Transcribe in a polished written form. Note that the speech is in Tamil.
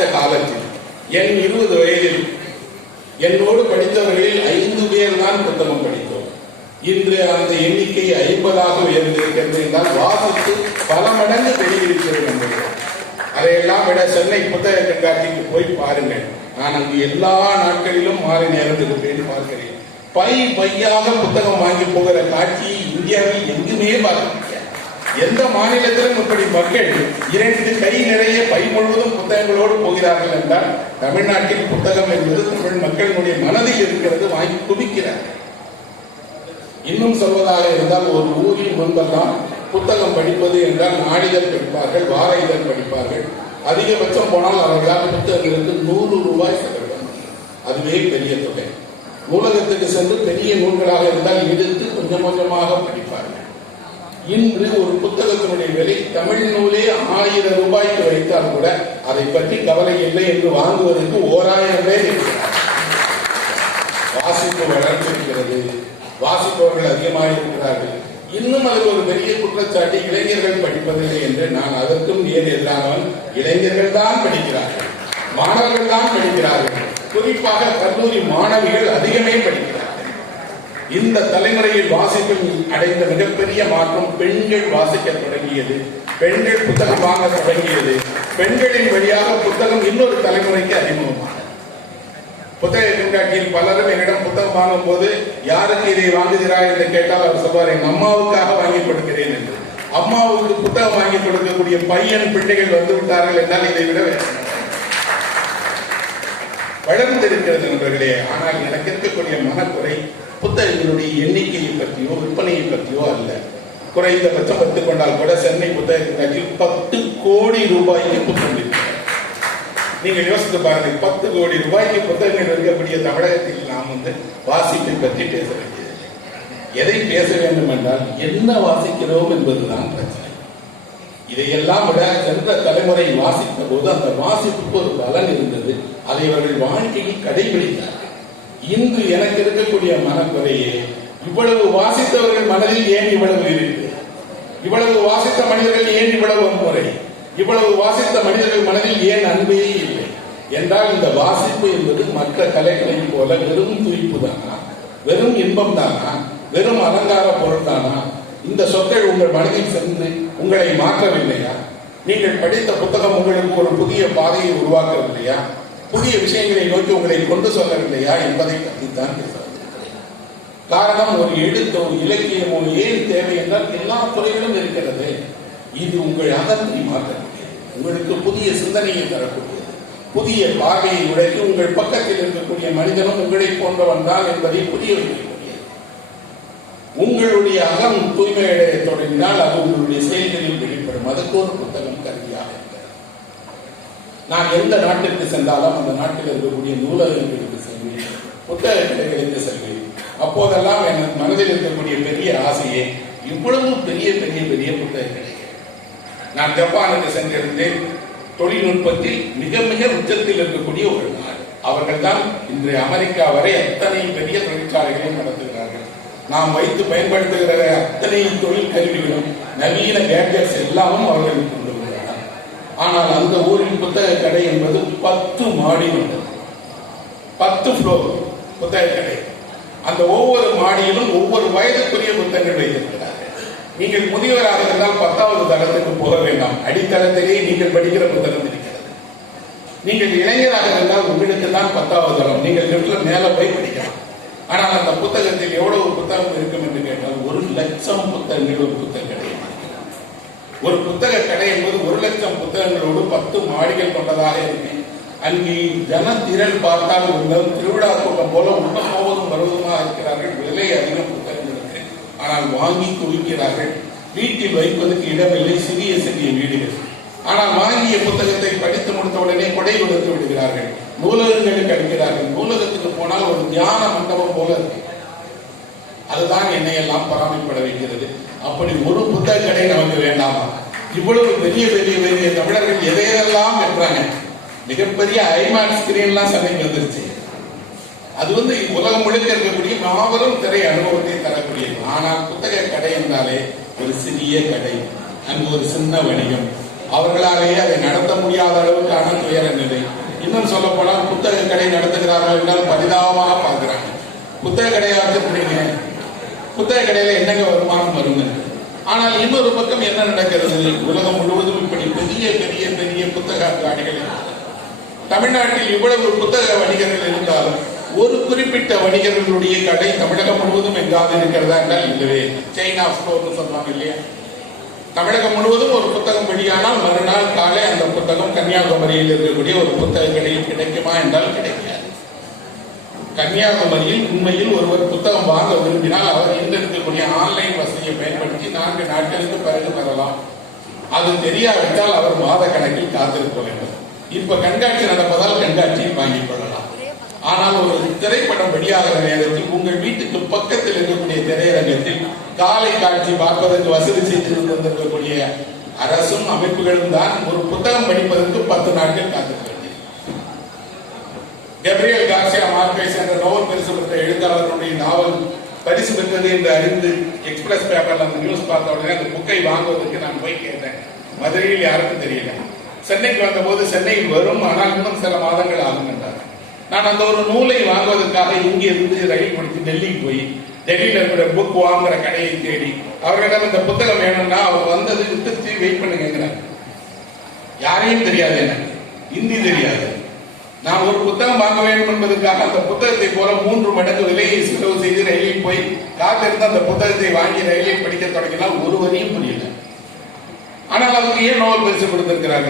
படித்த காலத்தில் என் 20 வயதில் என்னோடு படித்தவர்களில் 5 பேர் தான் புத்தகம் படித்தோம். இன்று அந்த எண்ணிக்கை 50ஆக உயர்ந்திருக்கிறது என்றால் வாசித்து பல மடங்கு வெளியிருக்கிறது என்பது. அதையெல்லாம் விட சென்னை புத்தக கண்காட்சிக்கு போய் பாருங்கள். நான் அங்கு எல்லா நாட்களிலும் மாலை நேரத்துக்கு போய் பார்க்கிறேன். பையாக புத்தகம் வாங்கி போகிற காட்சியை இந்தியாவில் எங்குமே பார்க்க முடியாது. எந்த மாநிலத்திலும் இப்படி மக்கள் 2 கை நிறைய பை முழுவதும் புத்தகங்களோடு போகிறார்கள் என்றால் தமிழ்நாட்டில் புத்தகம் என்பது தமிழ் மக்களுடைய மனதில் இருக்கிறது, வாங்கி குவிக்கிறார்கள். இன்னும் சொல்வதாக இருந்தால் ஒரு ஊரில் முன்பெல்லாம் புத்தகம் படிப்பது என்றால் நாளிதழ் படிப்பார்கள், வார இதழ் படிப்பார்கள். அதிகபட்சம் போனால் அவர்களால் புத்தகங்களுக்கு 100 ரூபாய் செலவிடும். அதுவே பெரிய தொகை. நூலகத்துக்கு சென்று பெரிய நூல்களாக இருந்தால் எடுத்து கொஞ்சம் கொஞ்சமாக படிப்பார்கள். இன்று ஒரு புத்தகத்தினுடைய விலை தமிழ் நூலே 1000 ரூபாய்க்கு வைத்தால் கூட அதை பற்றி கவலை இல்லை என்று வாங்குவதற்கு 1000 பேர் இருக்கிறார். வாசிப்பு வளர்ந்திருக்கிறது, வாசிப்பவர்கள் அதிகமாக இருக்கிறார்கள். இன்னும் அதில் ஒரு பெரிய குற்றச்சாட்டு இளைஞர்கள் படிப்பதில்லை என்று. நான் அதற்கும் எதிரானவன். இளைஞர்கள் தான் படிக்கிறார்கள், மாணவர்கள் தான் படிக்கிறார்கள். குறிப்பாக கல்லூரி மாணவிகள் அதிகமே படிக்கிறார்கள். இந்த தலைமுறையில் வாசிப்பில் அடைந்த மிகப்பெரிய மாற்றம் பெண்கள் வாசிக்க தொடங்கியது, பெண்கள் புத்தகம் வாங்க தொடங்கியது. பெண்களின் வழியாக புத்தகம் இன்னொரு தலைமுறைக்கு அறிமுகமானது. புத்தக கண்காட்சியில் பலரும் என்னிடம் புத்தகம் வாங்கும் போது யாருக்கு இதை வாங்குகிறார் என்று கேட்டால் அவர் சொல்வார், என் அம்மாவுக்காக வாங்கி கொடுக்கிறேன் என்று. அம்மாவுக்கு புத்தகம் வாங்கி கொடுக்கக்கூடிய பையன் பிள்ளைகள் வந்து விட்டார்கள் என்றால் இதை விட வளர்ந்திருக்கிறது நண்பர்களே. ஆனால் எனக்கு இருக்கக்கூடிய மனக்குறை புத்தகங்களுடைய எண்ணிக்கையை பற்றியோ விற்பனையை பற்றியோ அல்ல. குறைந்தபட்சம் எடுத்துக்கொண்டால் கூட சென்னை புத்தக கண்காட்சியில் 10 கோடி ரூபாய்க்கு புத்தகம் இருக்கிறது. நீங்கள் யோசித்து பாருங்கள், 10 கோடி ரூபாய்க்கு புத்தகங்கள் இருக்கக்கூடிய தமிழகத்தில் நாம் வாசிப்பை பற்றி பேச வேண்டியதில்லை. எதை பேச வேண்டும் என்றால் என்ன வாசிக்கிறோம் என்பதுதான் பிரச்சனை. இதையெல்லாம் விட சென்ற தலைமுறை வாசித்த போது அந்த வாசிப்புக்கு ஒரு பலன் இருந்தது. அதை அவர்கள் வாழ்க்கையில் கடைபிடித்தார்கள். இன்று எனக்கு இருக்கக்கூடிய மனக்குறையே, இவ்வளவு வாசித்தவர்கள் மனதில் ஏன் இவ்வளவு இருக்கு? இவ்வளவு வாசித்த மனிதர்கள் ஏன் இவ்வளவு முறை? இவ்வளவு வாசித்த மனிதர்கள் மனதில் ஏன் அன்பே இல்லை என்றால், இந்த வாசிப்பு என்பது மற்ற கலைகளைப் போல வெறும் துய்ப்பு தானா, வெறும் இன்பம் தானா, வெறும் அலங்கார பொருள் தானா? இந்த சொற்கள் உங்கள் மனதில் சென்று உங்களை மாற்றவில்லையா? நீங்கள் படித்த புத்தகம் உங்களுக்கு ஒரு புதிய பாதையை உருவாக்கவில்லையா? புதிய விஷயங்களை நோக்கி உங்களை கொண்டு சொல்லவில்லையா என்பதை பற்றித்தான் பேச வந்திருக்கிறேன். காரணம், ஒரு எழுத்தோ இலக்கியமோ ஏன் தேவை என்றால் எல்லா துறைகளும் இருக்கிறது. இது உங்கள் அகத்தை மாற்றக்கூடியது, உங்களுக்கு புதிய சிந்தனையை தரக்கூடியது, புதிய பார்வையை உடைத்து உங்கள் பக்கத்தில் இருக்கக்கூடிய மனிதனும் உங்களை போன்றவன் தான் என்பதை புரிய வைக்கக்கூடியது. உங்களுடைய அகம் தூய்மையடைய தொடங்கினால் அது உங்களுடைய செயல்களில் வெளிப்படும். அதுக்கு ஒரு புத்தகம் கருவியாக இருக்கிறது. நான் எந்த நாட்டிற்கு சென்றாலும் அந்த நாட்டில் இருக்கக்கூடிய நூலகங்களுக்கு செல்வேன், புத்தக கடைகளுக்கு செல்வேன். அப்போதெல்லாம் என் மனதில் இருக்கக்கூடிய பெரிய ஆசையே, இவ்வளவு பெரிய பெரிய பெரிய புத்தக கடைகள். நான் ஜப்பானுக்கு சென்றிருந்தேன். தொழில்நுட்பத்தில் மிக மிக உச்சத்தில் இருக்கக்கூடிய ஒரு நாடு. அவர்கள் தான் இன்று அமெரிக்கா வரை அத்தனை பெரிய தொழிற்சாலைகளை நடத்துகிறார்கள். நாம் வைத்து பயன்படுத்துகிற அத்தனை தொழில் கருவிகளும் நவீன கேட்ஜெட்ஸ் எல்லாமும் அவர்கள் கொண்டு வருகிறார்கள். ஆனால் அந்த ஊரின் புத்தக கடை என்பது 10 மாடி கொண்டது, 10 ஃப்ளோர் புத்தக கடை. அந்த ஒவ்வொரு மாடியிலும் ஒவ்வொரு வயதுக்குரிய புத்தகங்கள் வைத்திருக்கிறார்கள். நீங்கள் முதியவராக இருந்தால் 10வது தளத்துக்கு போக வேண்டாம், அடித்தளத்திலே நீங்கள் படிக்கிற புத்தகம் இருக்கிறது. நீங்கள் இளைஞராக இருந்தால் உங்களுக்கு தான் 10வது தளம், நீங்கள் மேல போய் படிக்கலாம். ஆனால் அந்த புத்தகத்தில் எவ்வளவு புத்தகம் இருக்கும் என்று கேட்டால் 1,00,000 புத்தகங்கள் ஒரு புத்தக கடை. ஒரு புத்தக கடை என்பது 1,00,000 புத்தகங்களோடு 10 மாடிகள் கொண்டதாக இருக்கு. அங்கே ஜனத்திரள் பார்த்தால் உள்ளம் திருவிழா கூட்டம் போல உள்ள போவதும் வருவதுமாக இருக்கிறார்கள். விலை அதிகம் புத்தகங்களுக்கு, ஆனால் வாங்கி குவிக்கிறார்கள். வீட்டில் வைப்பதற்கு இடமில்லை, சிறிய சிறிய வீடுகள். ஆனால் வாங்கிய புத்தகத்தை படித்து முடித்த உடனே கொடை கொடுத்து விடுகிறார்கள், நூலகங்களுக்கு அளிக்கிறார்கள். நூலகத்துக்கு போனால் ஒரு தியான மண்டபம் போல இருக்கு. அதுதான் என்னையெல்லாம் பராமரிப்பட வைக்கிறது. அப்படி ஒரு புத்தக கடை நமக்கு வேண்டாமா? இவ்வளவு பெரிய பெரிய பெரிய தமிழர்கள் எதையெல்லாம் வென்றாங்க. மிகப்பெரிய ஐமேக்ஸ் ஸ்கிரீன்லாம் சந்தைக்கு வந்துருச்சு. அது உலகம் முழுக்க இருக்கக்கூடிய மாபெரும் திரை அனுபவத்தை தரக்கூடியது. ஆனால் புத்தக கடை என்றாலே ஒரு சிறிய கடை, அங்கு ஒரு சின்ன வணிகம். அவர்களாலேயே அதை நடத்த முடியாத அளவுக்கான துயர நிலை. இன்னும் சொல்ல போனால் புத்தக கடை நடத்துகிறார்கள் என்றால் பரிதாபமாக பார்க்கிறாங்க. புத்தக கடையை வச்சுருக்கீங்க, புத்தக கடையில என்னங்க வருமானம் வருங்க. ஆனால் இன்னொரு பக்கம் என்ன நடக்கிறது, உலகம் முழுவதும் இப்படி பெரிய பெரிய பெரிய புத்தக அங்காடிகள். தமிழ்நாட்டில் இவ்வளவு புத்தக வணிகர்கள் இருந்தாலும் ஒரு குறிப்பிட்ட வணிகர்களுடைய கடை தமிழகம் முழுவதும் எங்காவது இருக்கிறதா என்றால் இல்லவே. செயின் ஆஃப் ஸ்டோர்னு சொல்றாங்க இல்லையா, தமிழகம் முழுவதும் ஒரு புத்தகம் வெளியானால் மறுநாள் காலை அந்த புத்தகம் கன்னியாகுமரியில் இருக்கக்கூடிய ஒரு புத்தக கடையில் கிடைக்குமா என்றால் கிடைக்காது. கன்னியாகுமரியில் உண்மையில் ஒருவர் புத்தகம் வாங்க விரும்பினால் அவர் இன்று இருக்கக்கூடிய ஆன்லைன் வசதியை பயன்படுத்தி 4 நாட்களுக்கு பிறகு பெறலாம். அது தெரியாவிட்டால் அவர் மாத கணக்கில் காத்திருக்க வேண்டும். இப்ப கண்காட்சி நடப்பதால் கண்காட்சியை வாங்கிக் கொள்ளலாம். ஆனால் ஒரு திரைப்படம் வெளியாகிற நேரத்தில் உங்கள் வீட்டுக்கு பக்கத்தில் இருக்கக்கூடிய திரையரங்கத்தில் காலை காட்சி பார்ப்பதற்கு வசதி செய்து வந்திருக்கக்கூடிய அரசும் அமைப்புகளும் தான் ஒரு புத்தகம் படிப்பதற்கு 10 நாட்கள் காத்திருக்க வேண்டும். கேப்ரியல் கார்சியா மார்கெஸ் என்ற நோபல் பரிசு பெற்ற எழுத்தாளர்களுடைய நாவல் பரிசு பெற்றது என்று அறிந்து எக்ஸ்பிரஸ் பேப்பர்ல அந்த நியூஸ் பார்த்த உடனே அந்த புக்கை வாங்குவதற்கு நான் போய் கேட்டேன். மதுரையில் யாருக்கும் தெரியல. சென்னைக்கு வந்தபோது சென்னையில் வரும், ஆனால் இன்னும் சில மாதங்கள் ஆகும் என்றார். நான் அந்த ஒரு நூலை வாங்குவதற்காக இங்கிருந்து ரயில் பிடித்து டெல்லிக்கு போய் டெல்லியில் இருக்கிற புக் வாங்குற கடையை தேடி அவர்களிடம் இந்த புத்தகம் வேணும்னா அவர் வந்தது விட்டு வெயிட் பண்ணுங்கிறார். யாரையும் தெரியாது, எனக்கு ஹிந்தி தெரியாது. நான் ஒரு புத்தகம் வாங்க வேண்டும் என்பதற்காக அந்த புத்தகத்தை போல 3 மடங்கு விலையை செலவு செய்து ரயிலில் போய் காத்திருந்து அந்த புத்தகத்தை வாங்கி ரயிலில் படிக்க தொடங்கினால் ஒரு வரியும் புரியல. ஆனால் அதுக்கு ஏன் நோபல் பரிசு கொடுத்திருக்கிறார்கள்?